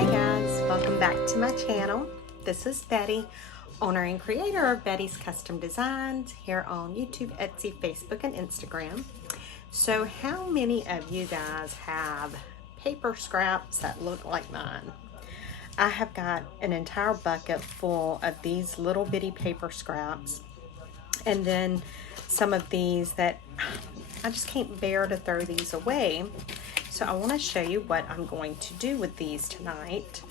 Hi guys, welcome back to my channel. This is Betty, owner and creator of Betty's Custom Designs here on YouTube, Etsy, Facebook, and Instagram. So how many of you guys have paper scraps that look like mine? I have got an entire bucket full of these little bitty paper scraps, and then some of these that I just can't bear to throw these away. So I want to show you what I'm going to do with these tonight.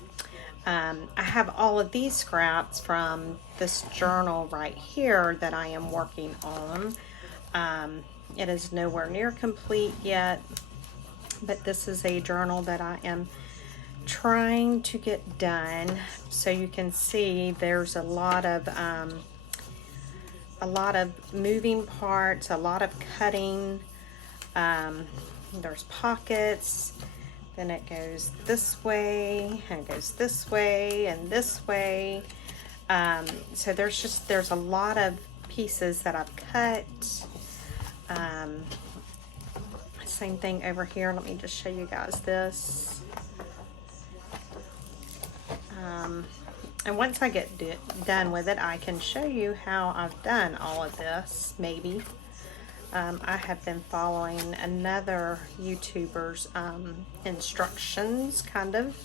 I have all of these scraps from this journal right here that I am working on. It is nowhere near complete yet, but this is a journal that I am trying to get done. So you can see there's a lot of moving parts, a lot of cutting. There's pockets, then it goes this way, and it goes this way, and this way. So there's a lot of pieces that I've cut. Same thing over here. Let me just show you guys this. And once I get done with it, I can show you how I've done all of this, maybe. I have been following another YouTuber's instructions, kind of,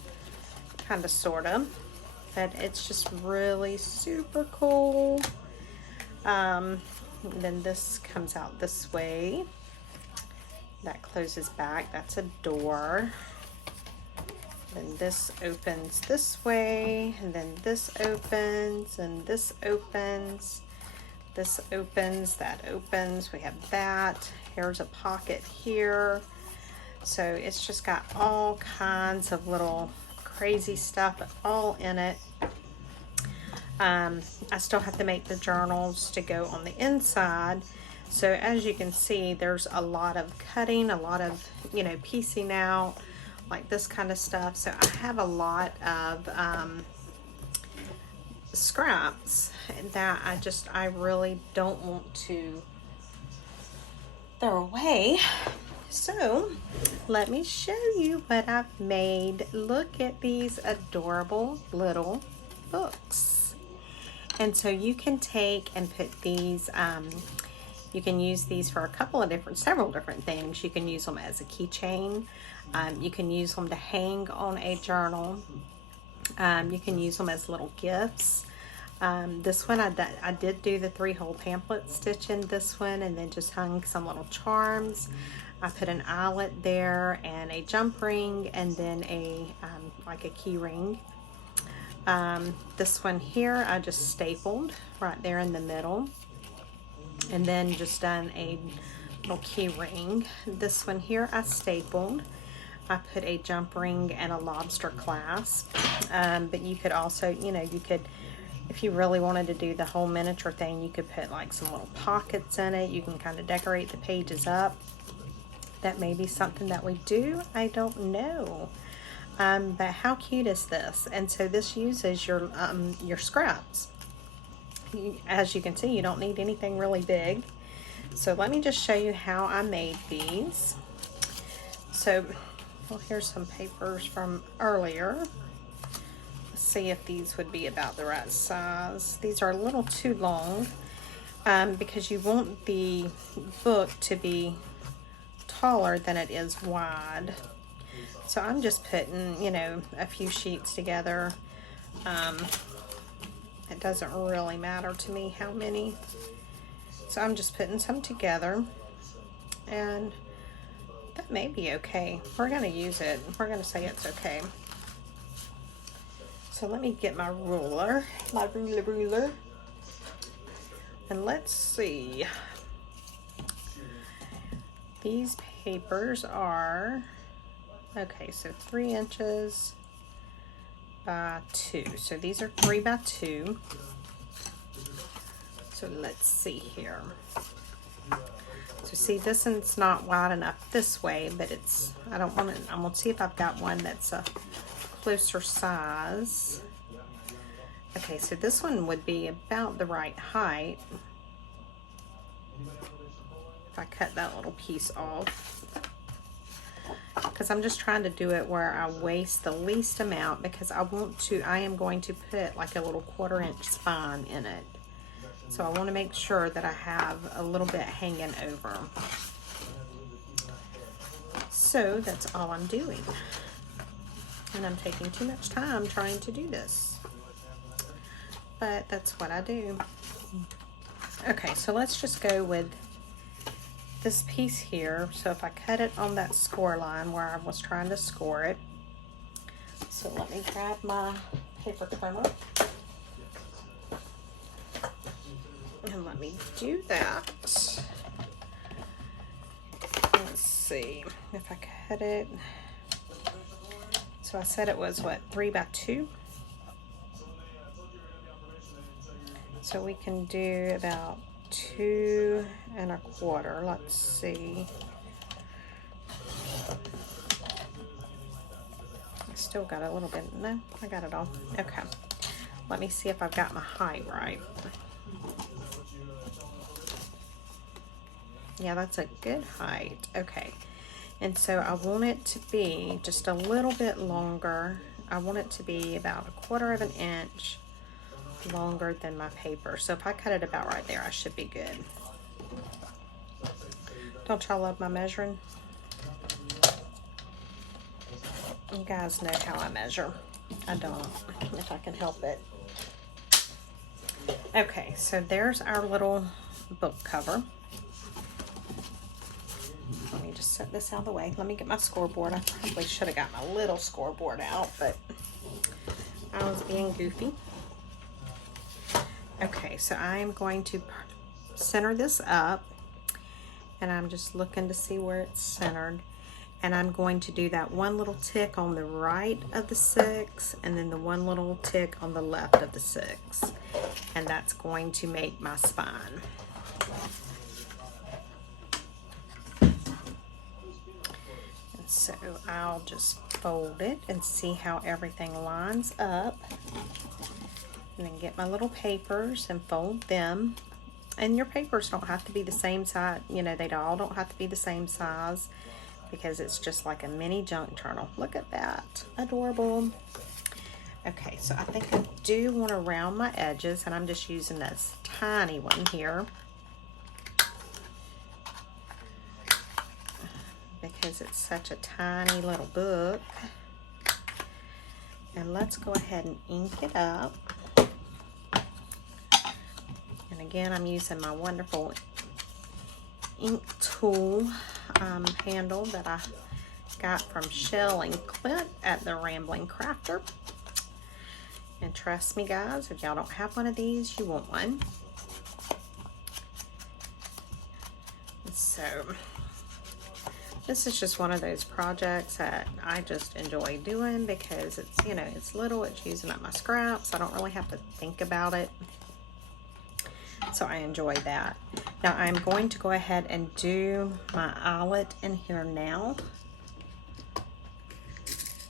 sort of, but it's just really super cool. Then this comes out this way. That closes back. That's a door. Then this opens this way, and then this opens, and this opens. This opens, that opens, we have that. Here's a pocket here. So it's just got all kinds of little crazy stuff all in it. I still have to make the journals to go on the inside. So as you can see, there's a lot of cutting, a lot of, piecing out, like this kind of stuff. So I have a lot of scraps that I really don't want to throw away. So let me show you what I've made. Look at these adorable little books. And so you can take and put these, you can use these for several different things. You can use them as a keychain. You can use them to hang on a journal. You can use them as little gifts. This one I did do the 3-hole pamphlet stitch in this one, and then just hung some little charms. I put an eyelet there and a jump ring, and then a like a key ring. This one here I just stapled right there in the middle, and then just done a little key ring. This one here I stapled. I put a jump ring and a lobster clasp, but you could also, you could, if you really wanted to do the whole miniature thing, you could put like some little pockets in it. You can kind of decorate the pages up. That may be something that we do. I don't know. But how cute is this? And so this uses your scraps. As you can see, you don't need anything really big. So let me just show you how I made these. So, well, here's some papers from earlier. Let's see if these would be about the right size. These are a little too long because you want the book to be taller than it is wide. So I'm just putting, a few sheets together. It doesn't really matter to me how many. So I'm just putting some together, and that may be okay. We're going to use it. We're going to say it's okay. So let me get my ruler, and let's see. These papers are, okay, so 3 inches by 2. So these are 3 by 2. So let's see here. So see, this one's not wide enough this way, but it's, I don't want it, I'm gonna see if I've got one that's a closer size. Okay, so this one would be about the right height. If I cut that little piece off. because I'm just trying to do it where I waste the least amount, because I am going to put like a little 1/4-inch spine in it. So I want to make sure that I have a little bit hanging over. So that's all I'm doing. And I'm taking too much time trying to do this. But that's what I do. Okay, so let's just go with this piece here. So if I cut it on that score line where I was trying to score it. So let me grab my paper trimmer. And let me do that. Let's see if I cut it. So I said it was what, 3 by 2? So we can do about 2 1/4. Let's see. I still got a little bit. No, I got it all. Okay. Let me see if I've got my height right. Yeah, that's a good height. Okay. And so I want it to be just a little bit longer. I want it to be about 1/4 inch longer than my paper. So if I cut it about right there, I should be good. Don't y'all love my measuring? You guys know how I measure. I don't, if I can help it. Okay, so there's our little book cover. Let me just set this out of the way. Let me get my scoreboard. I probably should have got my little scoreboard out, but I was being goofy. Okay, so I am going to center this up, and I'm just looking to see where it's centered. And I'm going to do that one little tick on the right of the 6, and then the one little tick on the left of the 6. And that's going to make my spine. So I'll just fold it and see how everything lines up, and then get my little papers and fold them. And your papers don't have to be the same size, you know, they all don't have to be the same size, because it's just like a mini junk journal. Look at that, adorable. Okay, so I think I do want to round my edges, and I'm just using this tiny one here, because it's such a tiny little book. And let's go ahead and ink it up. And again, I'm using my wonderful ink tool handle that I got from Chelle and Clint at the Ramblin Crafter. And trust me guys, if y'all don't have one of these, you want one. So this is just one of those projects that I just enjoy doing, because it's, you know, it's little, it's using up my scraps. I don't really have to think about it. So I enjoy that. Now I'm going to go ahead and do my eyelet in here now,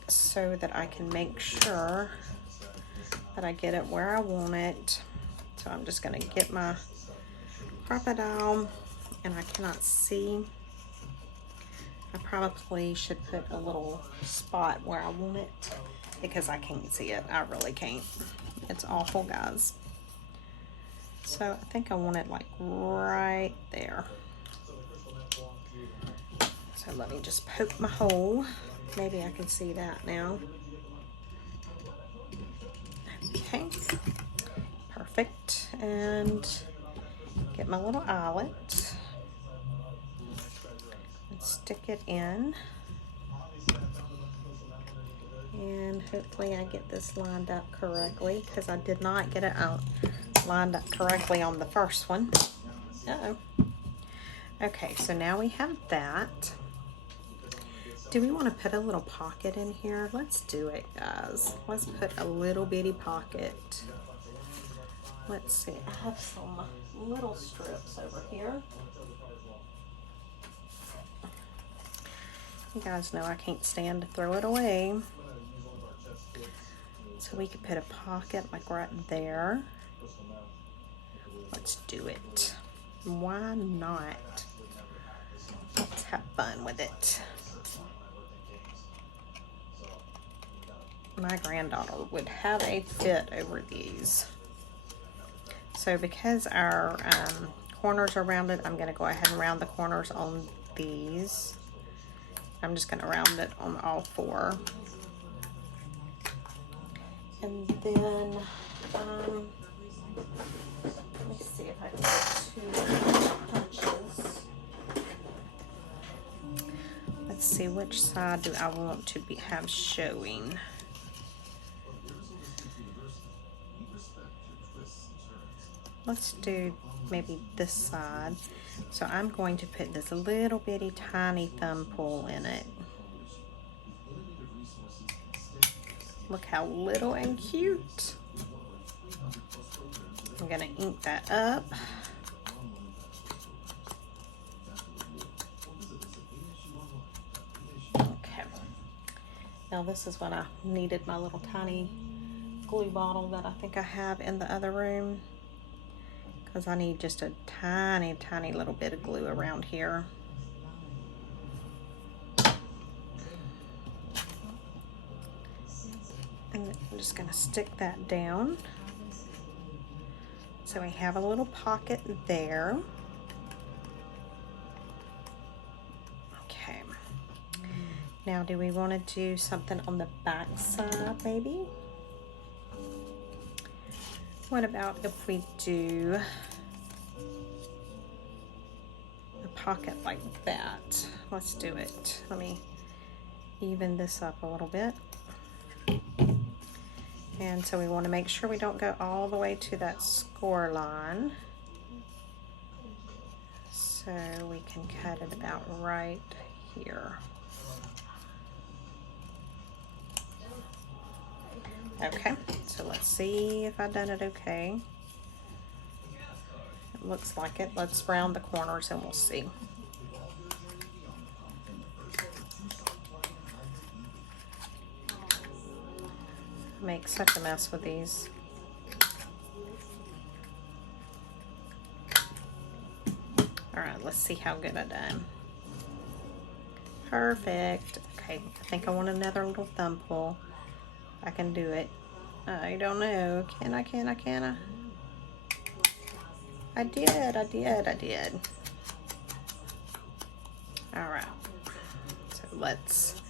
so that I can make sure that I get it where I want it. So I'm just going to get my crocodile, and I cannot see. I probably should put a little spot where I want it, because I can't see it. I really can't. It's awful, guys. So I think I want it like right there. So let me just poke my hole. Maybe I can see that now. Okay, perfect. And get my little eyelet and stick it in. And hopefully I get this lined up correctly, because I did not get it out lined up correctly on the first one. Uh-oh. Okay, so now we have that. Do we want to put a little pocket in here? Let's do it, guys. Let's put a little bitty pocket. Let's see, I have some little strips over here. You guys know I can't stand to throw it away. So we could put a pocket like right there. Let's do it. Why not? Let's have fun with it. my granddaughter would have a fit over these. So because our corners are rounded, I'm going to go ahead and round the corners on these. I'm just going to round it on all four. And then, let me see if I can get 2 punches. Let's see, which side do I want to have showing? Let's do maybe this side. So I'm going to put this little bitty tiny thumb pull in it. Look how little and cute. I'm gonna ink that up. Okay. Now this is when I needed my little tiny glue bottle that I think I have in the other room, because I need just a tiny little bit of glue around here. And I'm just going to stick that down so we have a little pocket there. Okay. Now, do we want to do something on the back side maybe? What about if we do a pocket like that? Let's do it. Let me even this up a little bit. And so we want to make sure we don't go all the way to that score line. So we can cut it about right here. Okay, so let's see if I've done it okay. It looks like it. Let's round the corners and we'll see. Make such a mess with these. All right, let's see how good I done. Perfect. Okay, I think I want another little thumb pull. I can do it. I don't know. Can I? I did. All right. So let's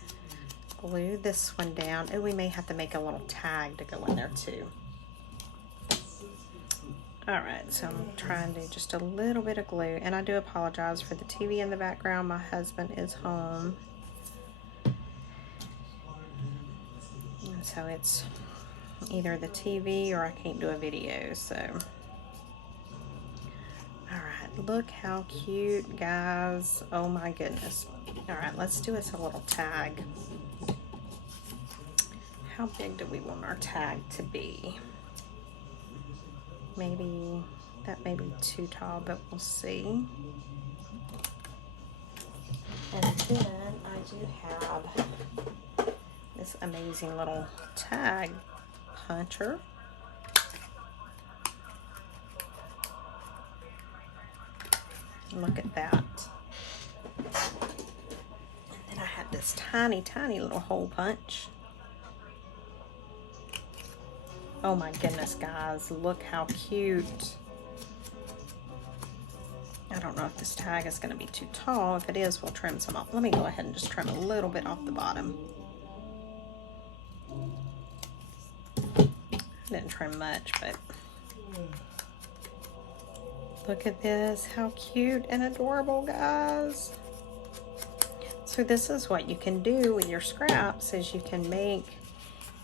glue this one down. Oh, we may have to make a little tag to go in there too. All right, so I'm trying to do just a little bit of glue, and I do apologize for the TV in the background. My husband is home. And so it's either the TV or I can't do a video, so. All right, look how cute, guys. Oh my goodness. All right, let's do us a little tag. How big do we want our tag to be? Maybe, that may be too tall, but we'll see. And then I do have this amazing little tag puncher. Look at that. And then I have this tiny little hole punch. Oh my goodness, guys, look how cute. I don't know if this tag is going to be too tall. If it is, we'll trim some off. Let me go ahead and just trim a little bit off the bottom. I didn't trim much, but look at this. How cute and adorable, guys. So this is what you can do with your scraps, is you can make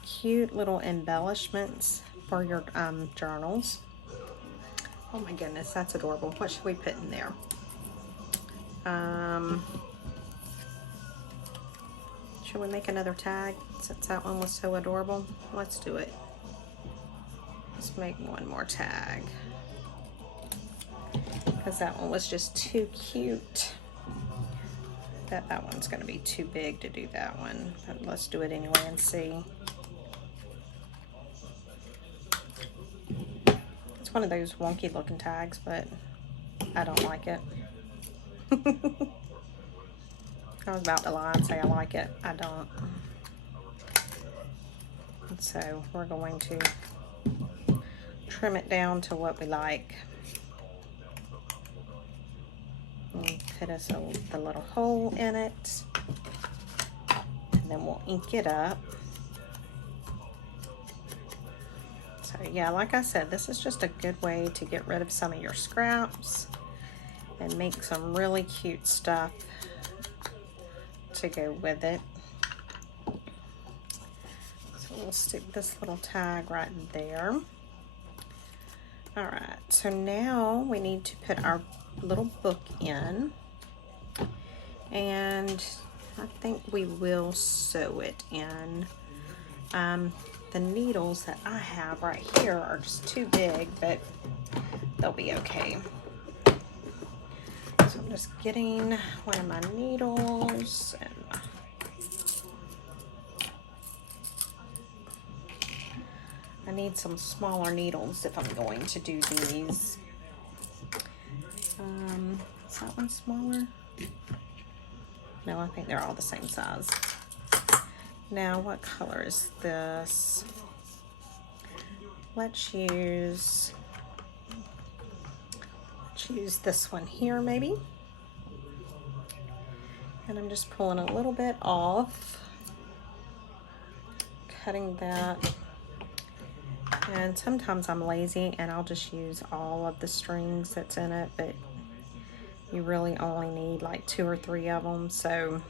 cute little embellishments for your journals. Oh my goodness, that's adorable. What should we put in there? Should we make another tag since that one was so adorable? Let's do it. Let's make one more tag because that one was just too cute. That one's going to be too big to do that one, but let's do it anyway and see. It's one of those wonky looking tags, but I don't like it. I was about to lie and say I like it. I don't. So we're going to trim it down to what we like. And put us the little hole in it. And then we'll ink it up. So yeah, like I said, this is just a good way to get rid of some of your scraps and make some really cute stuff to go with it. So we'll stick this little tag right there. All right, so now we need to put our little book in, and I think we will sew it in. The needles that I have right here are just too big, but they'll be okay. So I'm just getting one of my needles, and I need some smaller needles if I'm going to do these. Is that one smaller? No, I think they're all the same size. Now, what color is this? Let's use this one here, maybe. And I'm just pulling a little bit off, cutting that. And sometimes I'm lazy and I'll just use all of the strings that's in it, but you really only need like 2 or 3 of them. So,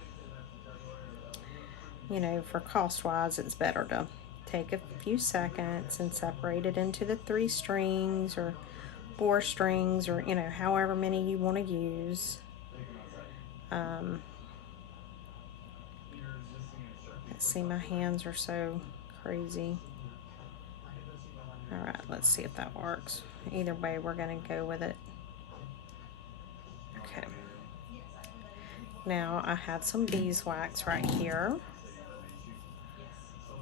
you know, for cost wise, it's better to take a few seconds and separate it into the 3 strings or 4 strings, or, you know, however many you want to use. Let's see, my hands are so crazy. All right, let's see if that works. Either way, we're going to go with it. Okay. Now I have some beeswax right here,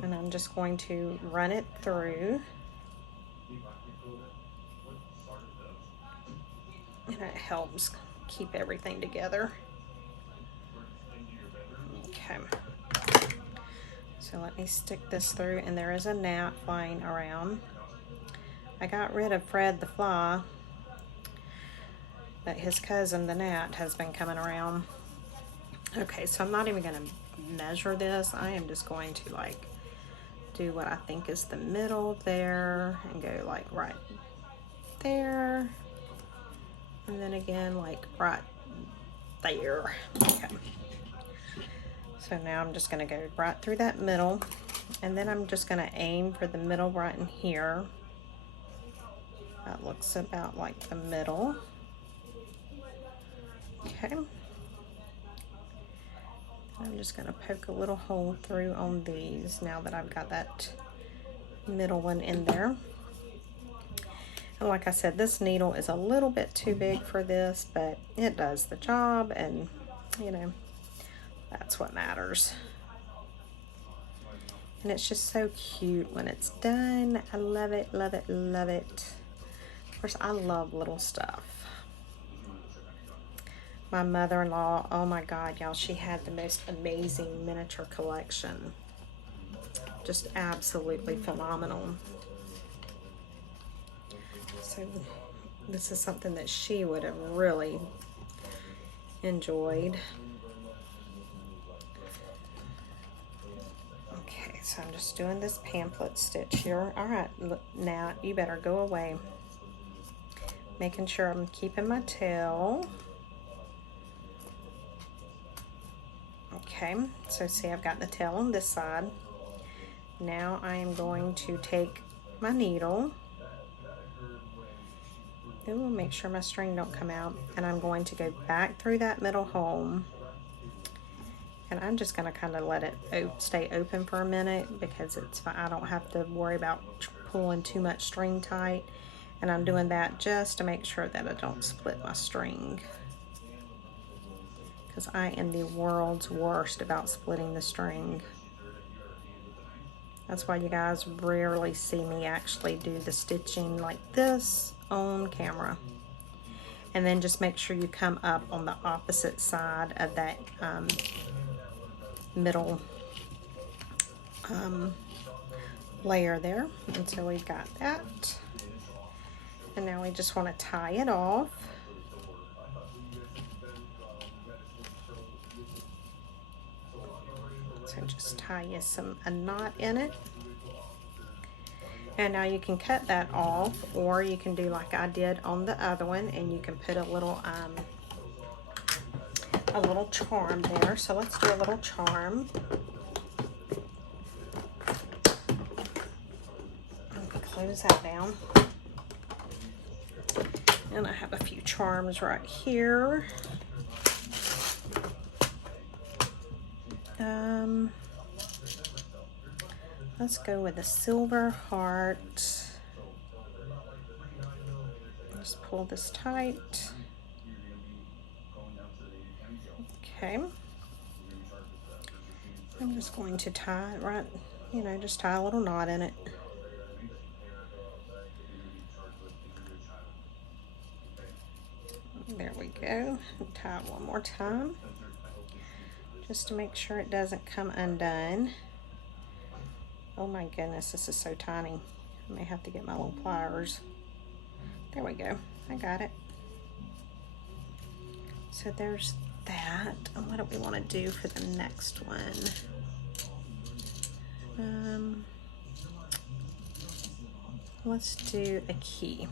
and I'm just going to run it through. And it helps keep everything together. Okay. So let me stick this through, and there is a gnat flying around. I got rid of Fred the fly, but his cousin, the gnat, has been coming around. Okay, so I'm not even going to measure this. I am just going to like do what I think is the middle there and go like right there. And then again, like right there. Okay. So now I'm just going to go right through that middle, and then I'm just going to aim for the middle right in here. That looks about like the middle. Okay. I'm just going to poke a little hole through on these now that I've got that middle one in there. And like I said, this needle is a little bit too big for this, but it does the job, and you know, that's what matters. And it's just so cute when it's done. I love it, love it, love it. Of course, I love little stuff. My mother-in-law, oh my God, y'all, she had the most amazing miniature collection. Just absolutely phenomenal. So this is something that she would have really enjoyed. Okay, so I'm just doing this pamphlet stitch here. All right, look, now you better go away. Making sure I'm keeping my tail. Okay, so see, I've got the tail on this side. Now I am going to take my needle. Ooh, make sure my string don't come out. And I'm going to go back through that middle hole. And I'm just going to kind of let it stay open for a minute, because it's I don't have to worry about pulling too much string tight. And I'm doing that just to make sure that I don't split my string, because I am the world's worst about splitting the string. That's why you guys rarely see me actually do the stitching like this on camera. And then just make sure you come up on the opposite side of that layer there until we've got that. And now we just want to tie it off. So just tie you a knot in it. And now you can cut that off, or you can do like I did on the other one, and you can put a little charm there. So let's do a little charm. Close that down. And I have a few charms right here. Let's go with a silver heart. Just pull this tight. Okay. I'm just going to tie it right, just tie a little knot in it. There we go. Tie it one more time, just to make sure it doesn't come undone. Oh my goodness, this is so tiny. I may have to get my little pliers. There we go. I got it. So there's that. And what do we want to do for the next one? Let's do a key.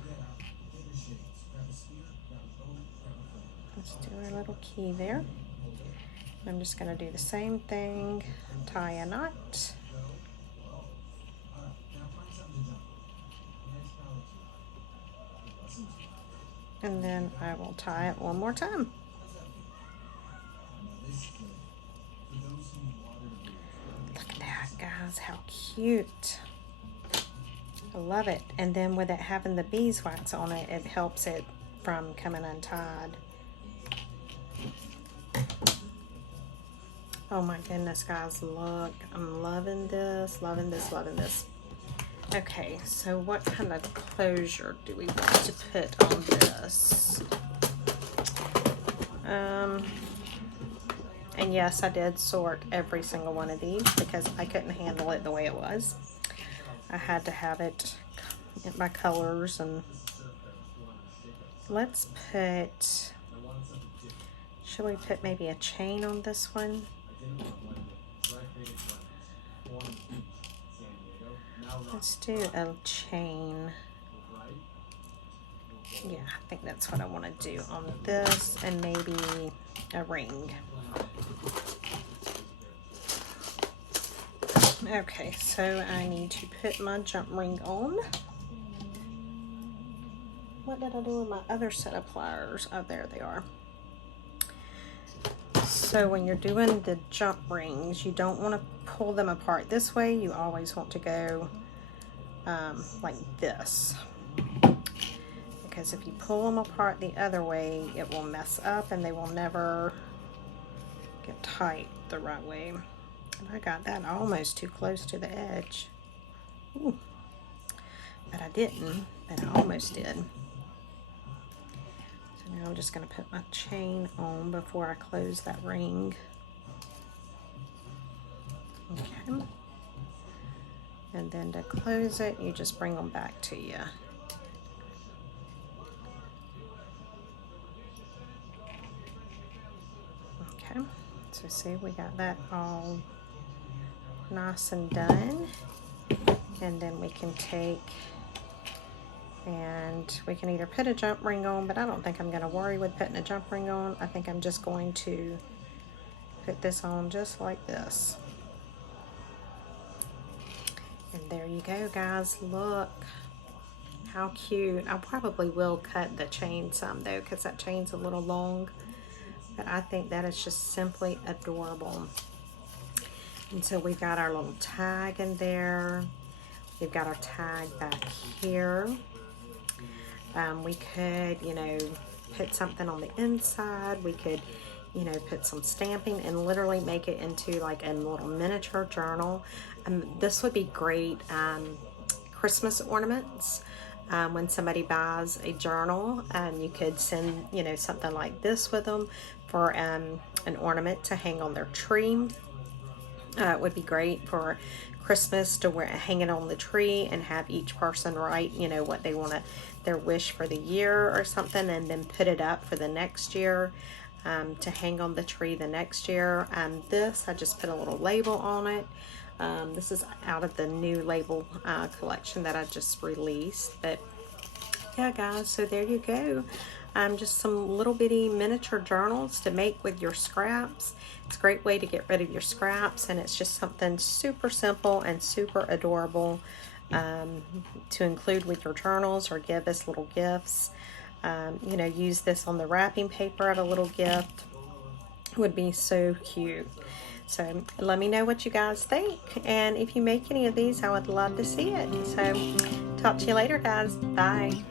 Let's do our little key there. I'm just going to do the same thing, tie a knot. And then I will tie it one more time. Look at that, guys, how cute. I love it. And then with it having the beeswax on it, it helps it from coming untied. Oh my goodness, guys, look. I'm loving this, loving this, loving this. Okay, so what kind of closure do we want to put on this? And yes, I did sort every single one of these because I couldn't handle it the way it was. I had to have it in my colors. And let's put, should we put maybe a chain on this one? Let's do a chain. Yeah, I think that's what I want to do on this, and maybe a ring. Okay, so I need to put my jump ring on. What did I do with my other set of pliers? Oh, there they are. So when you're doing the jump rings, you don't want to pull them apart this way. You always want to go like this. Because if you pull them apart the other way, it will mess up and they will never get tight the right way. And I got that almost too close to the edge. Ooh. But I didn't, but I almost did. So now I'm just going to put my chain on before I close that ring. Okay. And then to close it, you just bring them back to you. Okay, so see, we got that all nice and done. And then we can take and we can either put a jump ring on, but I don't think I'm going to worry with putting a jump ring on. I think I'm just going to put this on just like this. And there you go, guys. Look how cute. I probably will cut the chain some though, because that chain's a little long, but I think that is just simply adorable. And so we've got our little tag in there. We've got our tag back here. We could, put something on the inside. We could, put some stamping and literally make it into like a little miniature journal. This would be great Christmas ornaments. When somebody buys a journal, you could send, something like this with them for an ornament to hang on their tree. would be great for Christmas to wear, hang it on the tree and have each person write, you know, what they want to, their wish for the year or something, and then put it up for the next year to hang on the tree the next year. This, I just put a little label on it. This is out of the new label collection that I just released. But yeah, guys, so there you go. Just some little bitty miniature journals to make with your scraps. It's a great way to get rid of your scraps, and it's just something super simple and super adorable to include with your journals or give as little gifts. You know, use this on the wrapping paper of a little gift. Would be so cute. So let me know what you guys think, and if you make any of these, I would love to see it. So talk to you later, guys. Bye.